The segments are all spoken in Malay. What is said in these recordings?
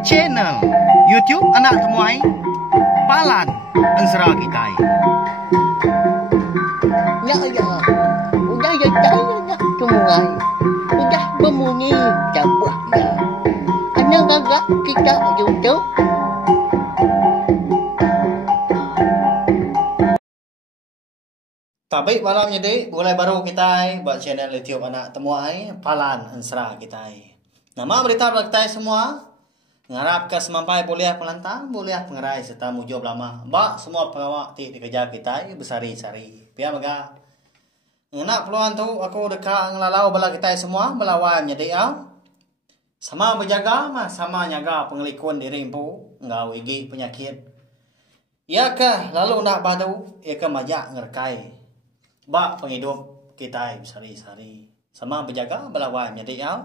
Channel YouTube anak temuai Palan Ensera Kitai. Ya ya, udah ya saya temuai, udah berbunyi cabutnya. Anak gagak kita YouTube. Tapi malam jadi mulai baru kita buat channel YouTube anak temuai Palan Ensera Kitai. Nama berita kita semua. Ngarap ke semampai boleh pelantang, boleh pengerai serta mujob lama. Bak semua pengawak ti dikejar kita besari-sari. Pia baga. Ngenak peluang tu aku dekat ngelalau bala kita semua melawan jadi au. Sama berjaga mah sama nyaga pengelikun diri empu ngau igi penyakit. Ya ke lalu nak badu ya ke majak ngerkai. Bak penghidup kita besari-sari. Sama berjaga melawan jadi au.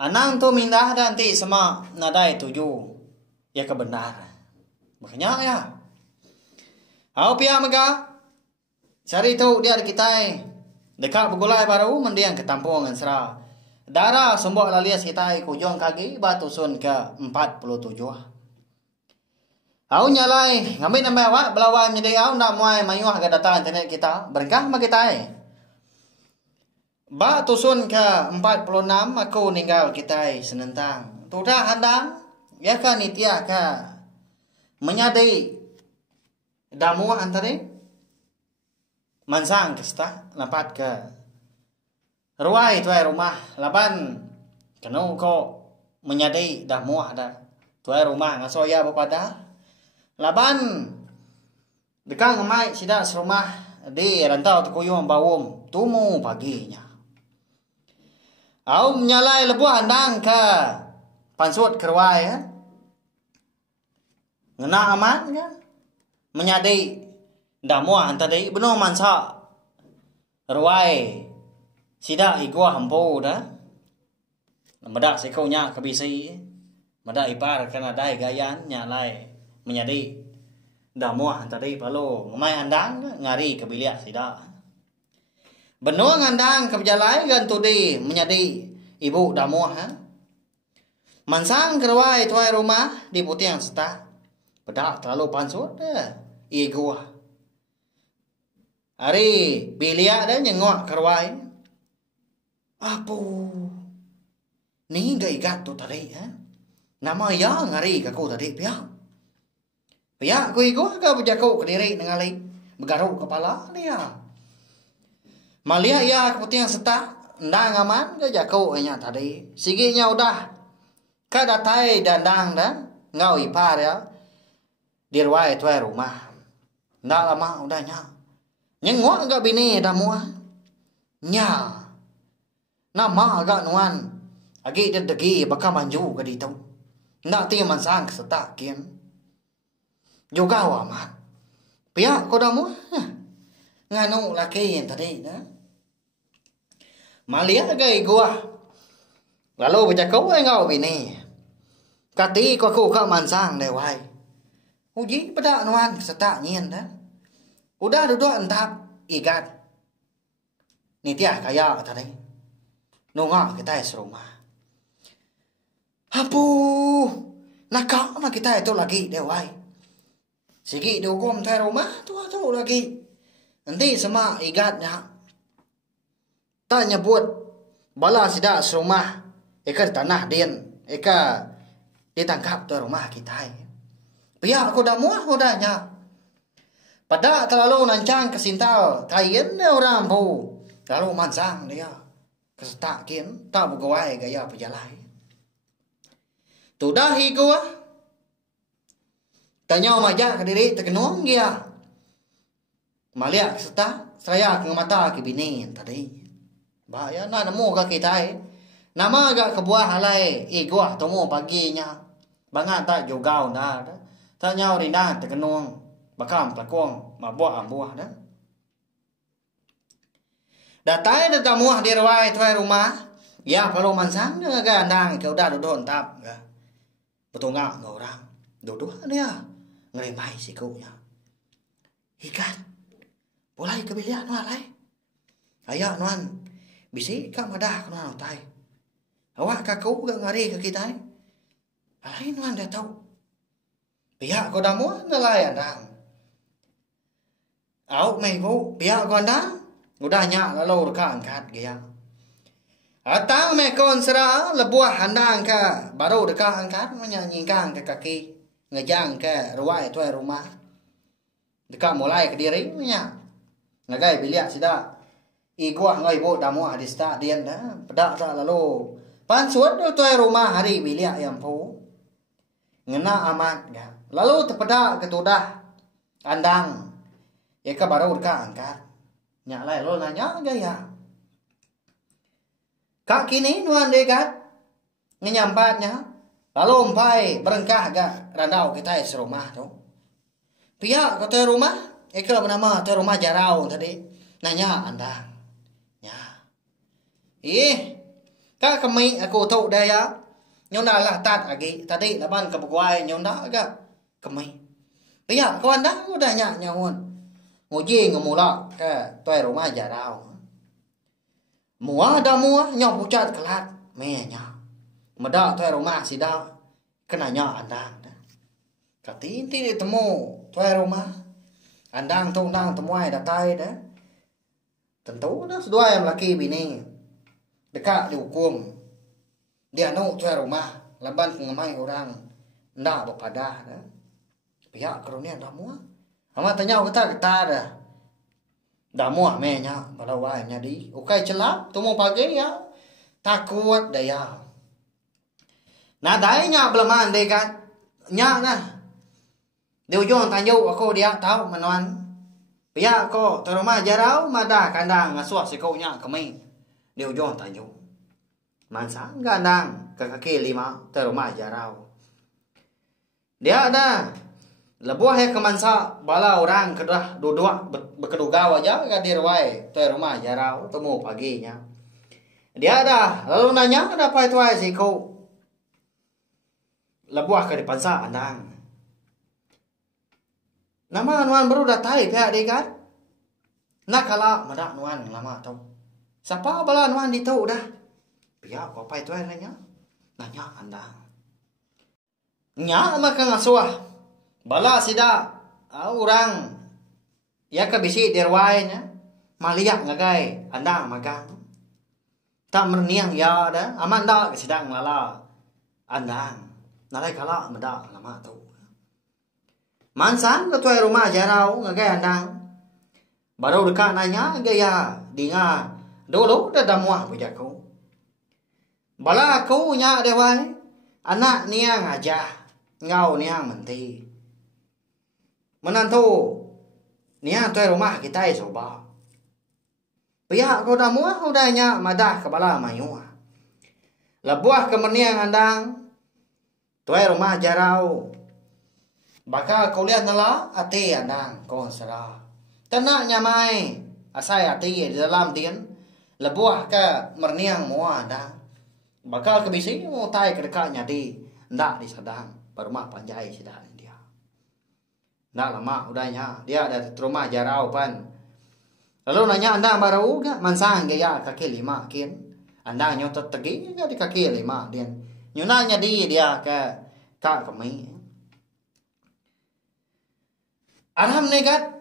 Anang tu mindah dan ti sama nadai tuju ya kebenar. Makanya ya. Au pia mega. Cari tu dia kita dekat begulai baru mendiang ke Tampung Ensera. Darah sumbok lalias kita kujong kaki batu sun ke 47. Au nyalai ngambil nama awak belawan jadi au nak muai mayuh ke data internet kita. Berkah ma kita Ba tusun ke 46 aku ninggal kita senentang. Tudah handang ya kan nitia ka menyadai damu antare mansang kesta lapat ke ruai tuai rumah laban kanu ko menyadai damu ada tuai rumah ngasoya bepada laban dekang ngamai sida serumah di rantau tukuyum bawum tumu paginya. Au menyalai lebuh handang ke pansut kerwai ya. Ngena aman kan. Menyadai damua antadai benar mansa. Ruai sida igua hampu dah. Medak sekaunya kebisi. Medak ipar kana dai gayan nyalai menyadai damua antadai palu ngemai handang ngari kebiliak sida. Benua ngandang kebejalai gan tudi menyadi ibu damuah ha. Mansang kerwai tuai rumah di putiang seta. Pedak terlalu pansut igua. Hari bilia dah nyengok kerwai. Apu. Ni gak igat tu tadi ha. Nama ya ngari kaku tadi pihak. Pihak ku igua ka berjakuk ke diri nengali. Bergaruk kepala dia. Malia ya putih yang seta ndang aman ke jaku nya tadi siginya udah kada tai dandang dah ngau ipar ya di ruai tuai rumah ndak lama udah nya nyengok enggak bini dah muah nya nama agak nuan agi dedegi bakal manju ke ditu ndak ti mansang seta kian juga amat pihak ko dah muah nganu laki yang tadi dah malia gay gua lalu baca kau engau bini kati ko aku ka mansang deh wai uji pada nuan serta nyen dah udah duduk entap igat nitia kaya tadi nunga kita serumah hapu nakak mah kita itu lagi deh wai sigi dihukum teh rumah tu lagi nanti sama igatnya tak nyebut bala sida serumah eka tanah din eka ditangkap tu rumah kita. Pihak aku dah muah udahnya. Pada terlalu nancang kesintal kain orang bu lalu mansang dia kesetakin tak bergawai gaya pejalai. Tudah gua tanya majak ke diri terkenung dia. Malia keseta saya ke mata ke bini tadi. Bahaya na nemu ka kita nama agak kebuah halai igua temu paginya bangat tak jugau dah tak nyau rindah terkenung bakam pelakong mabuk ambuah dah datai dah tamuah di ruai tuai rumah ya perlu mansang dengan gandang ke udah duduk entap betul ngak orang duduk dia ngerimai sikunya ikan mulai kebilian walai ayo nuan bisi ka madah kenal tai Awak kaku gak ngari ke kita. Lain nuan dah tahu. Pihak kau dah mua nalai andang. Awak mai bu pihak kau andang. Udah nyak lalu reka angkat gaya. Atang mai kon sera lebuah andang ke baru reka angkat menyanyingkan ke kaki. Ngejang ke ruai tuai rumah. Dekat mulai ke diri nya. Ngagai biliak sida. Iguah ngai bu dah mua hadis tak dian dah. Pedak tak lalu. Pan suat tuai rumah hari biliak yang pu. Ngena amat ya. Lalu terpedak ketudah andang. Ya ke baru reka angkat. Nyak lai lo nanya gaya. Kak kini nuan dekat. Ngenyampatnya. Lalu umpai berengkah gak randau kita serumah tu. Pihak ke tuai rumah. Eka bernama tuai rumah jarau tadi. Nanya andang. Ya. Kak kami aku tahu dah ya. Nyonda lah tat lagi. Tadi laban ke Bukuai nyonda agak kemai. Pihak kawan dah udah nyak nyawon. Nguji ngemula ke tuai rumah jarau. Mua dah mua nyok pucat kelat. Menya. Meda tuai rumah sida kena nyak andang. Katinti ditemu tuai rumah. Andang tu andang temuai datai dah. Tentu dah sedua yang laki bini. Dekat dihukum. Dia nu tuai rumah laban pengemai orang ndak berpadah dah. Pihak kerunia dah mua. Amat tanya kita dah. Dah mua menya balawai nyadi. Ukai celap tumu pagi ya. Takut dah ya. Nah dai nya belaman deh kan. Nya nah. Dia ujung tanjuk aku dia tahu menuan. Pihak ko tuai rumah jarau madah kandang ngasuh sikau nya kami. Dia ujung tanjuk. Mansa gandang ke kaki lima ke rumah jarau. Dia ada lebuah ya ke mansa bala orang kedah duduk berkeduga wajah ke dirwai ke rumah jarau temu paginya. Dia ada lalu nanya ada apa itu si kau lebuah ke di pansa andang. Nama nuan baru datai pihak dia kan. Nak kala madak nuan lama tahu. Siapa bala nuan ditahu dah. Pihak apa itu nanya? Nanya andang. Nya maka ngasuah. Bala sida orang ya ke bisi dirwainya. Maliak ngagai andang magang. Tak merniang ya ada. Aman dak sidang lala andang. Nalai kala medak lama tu. Mansan ketua rumah jarau ngagai andang. Baru dekat nanya gaya dinga dulu dah damuah bujaku. Bala aku nya dewai anak niang aja ngau niang menti. Menantu niang tuai rumah kita soba. Pihak ko dah muah udahnya madah kepala mayu. Lebuah ke meniang andang tuai rumah jarau. Bakal kau lihat nala ati andang kon sera. Tenaknya mai asai ati di dalam tian lebuah ke meniang muah andang. Bakal kebisi mau tai ke dekatnya di ndak di sadang rumah panjai sidang dia. Ndak lama udahnya dia ada di rumah jarau pan. Lalu nanya anda baru gak mansang gaya kaki lima kin. Anda nyotot tegi gak di kaki lima dia. Nyunanya di dia ke kak kami. Arham negat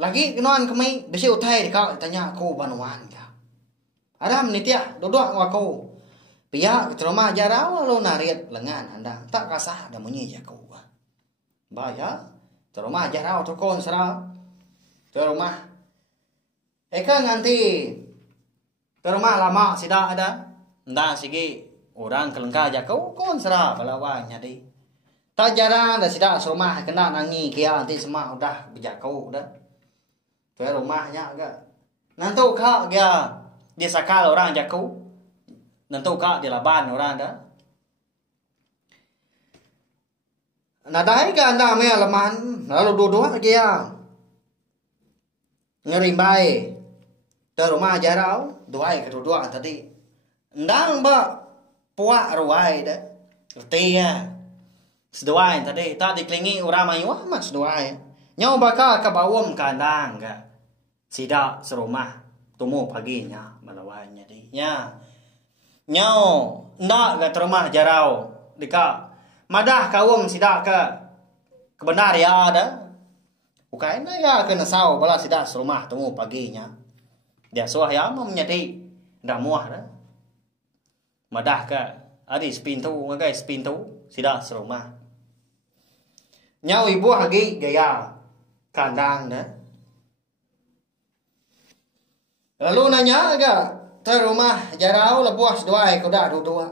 lagi kenuan kami bisi utai kau tanya aku banuan ya. Arham nitia duduk aku. Pihak ke rumah jarau lalu narit lengan andang tak kasah ada munyi jaku. Bahaya ke rumah jarau tu kon serau. Ke rumah eka nganti ke rumah lama sida ada. Nda sigi orang kelengka jaku kon serau balawan nyadi. Tak jarang dah sida rumah kena nangi kia nanti semua udah bejaku dah. Ke rumahnya agak. Nantu kak dia sakal orang jaku. Nanti kak di laban orang dah. Nadai ke anda me leman lalu dua dia ngerimbai ke rumah jarau dua kedua tadi. Ndang ba puak ruai dah. Reti ya. Seduai tadi tak diklingi orang mayu amat seduai. Nyau bakal ke bawam kandang ke. Sida serumah temu paginya melawannya di. Nya Nyau ndak ke terumah jarau dika madah kawum sidak ke benar ya ada. Bukan ya kena sau bala sidak serumah temu paginya. Dia suah ya mau menjadi dah muah dah. Madah ke adi spintu ngagai spintu sidak serumah. Nyau ibu hagi gaya kandang dah. Lalu nanya agak terumah jarau lebuas dua kuda dua.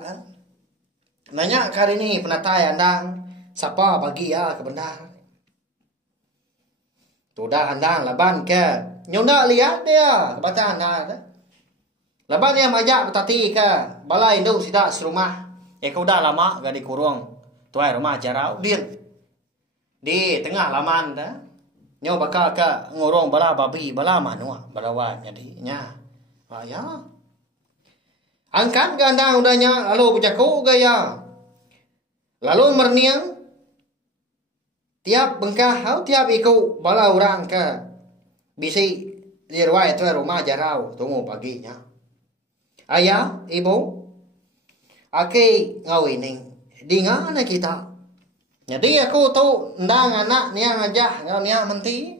Nanya kali ini penatai andang siapa bagi ya ke benar. Tudah andang laban ke nyunda lihat dia kebaca anda. Laban yang majak petati ke balai induk sidak serumah. Kuda lama gak dikurung. Tuai rumah jarau dia di tengah laman dah. Nyo bakal ke ngurung bala babi bala manua bala wan jadi nya. Ya. Angkat gandang udahnya lalu berjaku gaya. Lalu merniang tiap bengkah tiap ikut bala orang ke bisi di ruai tu rumah jarau tunggu paginya. Ayah, ibu, aki ngawining dengan kita. Jadi aku tu ndang anak niang aja niang menti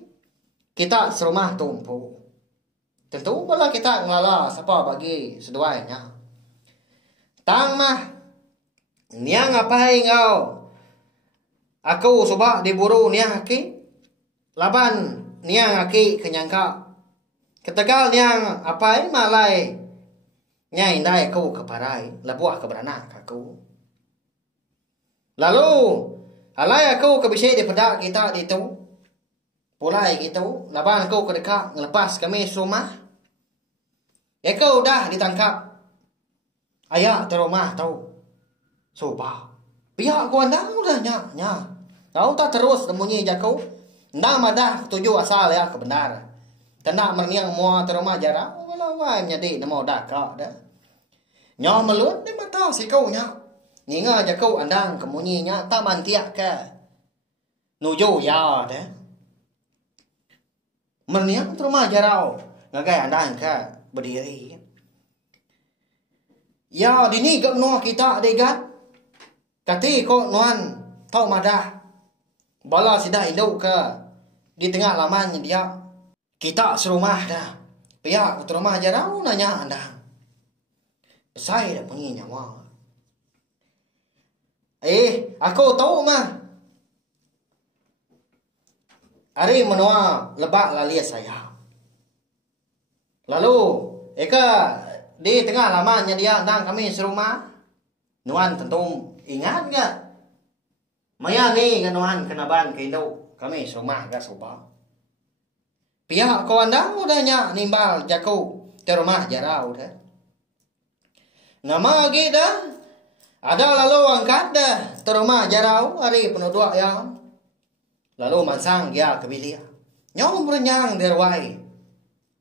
kita serumah tumpu. Tentu bala kita ngelala siapa bagi seduanya. Tang mah niang ngapai ngau. Aku subak diburu niang aki. Laban niang aki kenyangka. Ketegal niang apai malai. Nyai indai aku keparai lebuah keberanak aku. Lalu alai aku kebisai di pedak kita itu. Pulai gitu. Laban aku kedekak ngelepas kami rumah. Aku dah ditangkap. Ayah terumah tahu. Soba. Pihak aku andang udah nya. Kau tak terus temunyi jaku. Ndak madah tuju asal ya kebenar. Tendak merniang mua terumah jarang. Walau jadi namo dah kau dah. Nyaw melut di mata si kau nya. Ninga jaku andang kemunyinya tak mantiak ke. Nuju ya dah. Merniang terumah jarau. Ngagai andang ke berdiri. Ya dini gak menua kita adegat. Kati kok nuan tau madah. Bala sidah induk ke. Di tengah lamannya dia. Kita serumah dah. Pihak terumah jarau nanya andang. Pesai dah bunyi nyawa. Aku tahu mah. Hari menua lebak lalias saya. Lalu, di tengah lamanya dia andang kami serumah. Nuan tentu ingat gak? Maya ni kan nuan kenaban ke induk kami serumah gak soba. Pihak kau andang udahnya nimbal jaku terumah jarau dah. Nama lagi dah. Ada lalu angkat dah terumah jarau hari penduduk yang. Lalu mansang dia kebilia. Nyom berenyang derwai.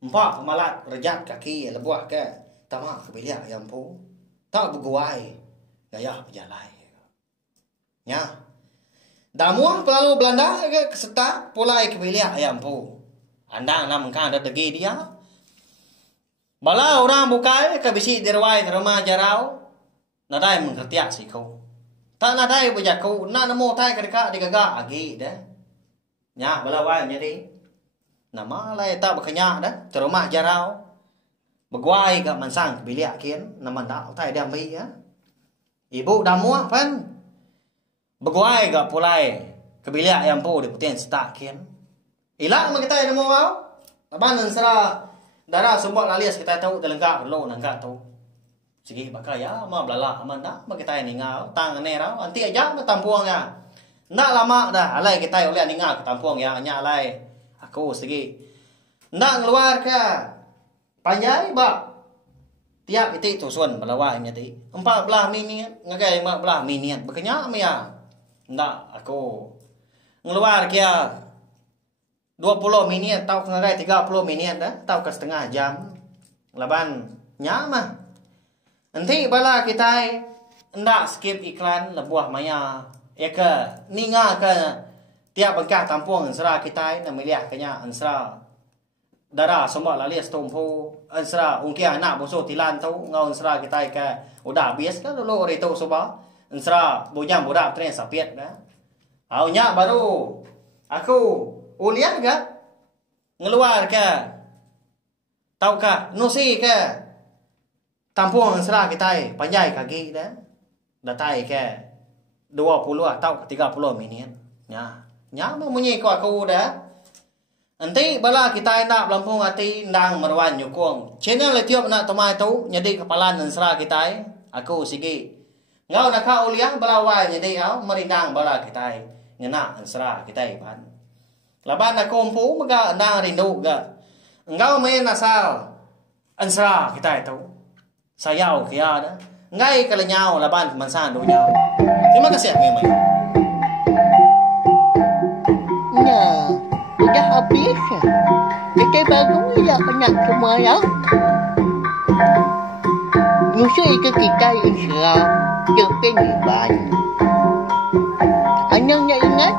Empat pemalat rejat kaki lebuah ke. Tamak kebilia yang pu. Tak berguai. Gaya berjalai. Ya. Damuah pelalu Belanda ke kesetak pulai kebilia yang pu. Andang namkan ada degi dia. Bala orang bukai ke bisi derwai terumah jarau. Nadai mengertiak si kau. Tak nadai berjaku. Nak nemu tai kedekak digagak agi dah. Nya bala wai jadi. Nama lai tak berkenyak dah. Terumah jarau. Berguai ke mansang biliak kian. Nama tak tai dambi ya. Ibu damuah pan. Berguai ke pulai. Kebiliak yang pu di putian setak kian. Ilang kita yang nemu mau. Laban sera darah sumbak lalias kita tahu terlenggak lo nangka tahu. Sige bakal ya ma belala aman dah. Kita yang ningau tang nerau anti aja tampuang ya. Nak lama dah alai kita oleh ningal ke tampuang ya nya alai aku segi nak keluar ke panjai ba tiap itu tusun balawa jadi 14 minit ngagai 15 minit bekenya me ya ndak aku ngeluar kia 20 minit tau ngagai 30 minit dah tau ke setengah jam laban nya mah nanti bala kita ndak skip iklan lebuah maya. Ya ke ninga ke tiap bengkah tampuang ansra kita na miliah kanya ansra darah semua lali stompo ansra ungki anak boso tilan tau ngau ansra kita ka udah bias kan lo itu soba ansra bujang budak tren sapiet dah aunya baru aku uliah ga ngeluar ka tau ka nusi ka tampung ansra kita panjai kaki dah datai ka 20 atau 30 minit nya memunyi ko aku dah nanti bala kita nak Lampung hati ndang merwan nyukung. Channel Tiop nak tomai tu nyedi kepala nensra kita aku sigi. Ngau nak kau uliah bala wai nyedi au merindang bala kita ngena nensra kita ban. Laban nak kompu maga ndang rindu ga. Ngau main asal nensra kita tu. Sayau kia dah. Ngai kalenyau laban mansan do nyau. Terima kasih memang. Nah, udah habis. Kita baru ya banyak semua ya. Musuh itu kita Islam, jepin iban. Anaknya ingat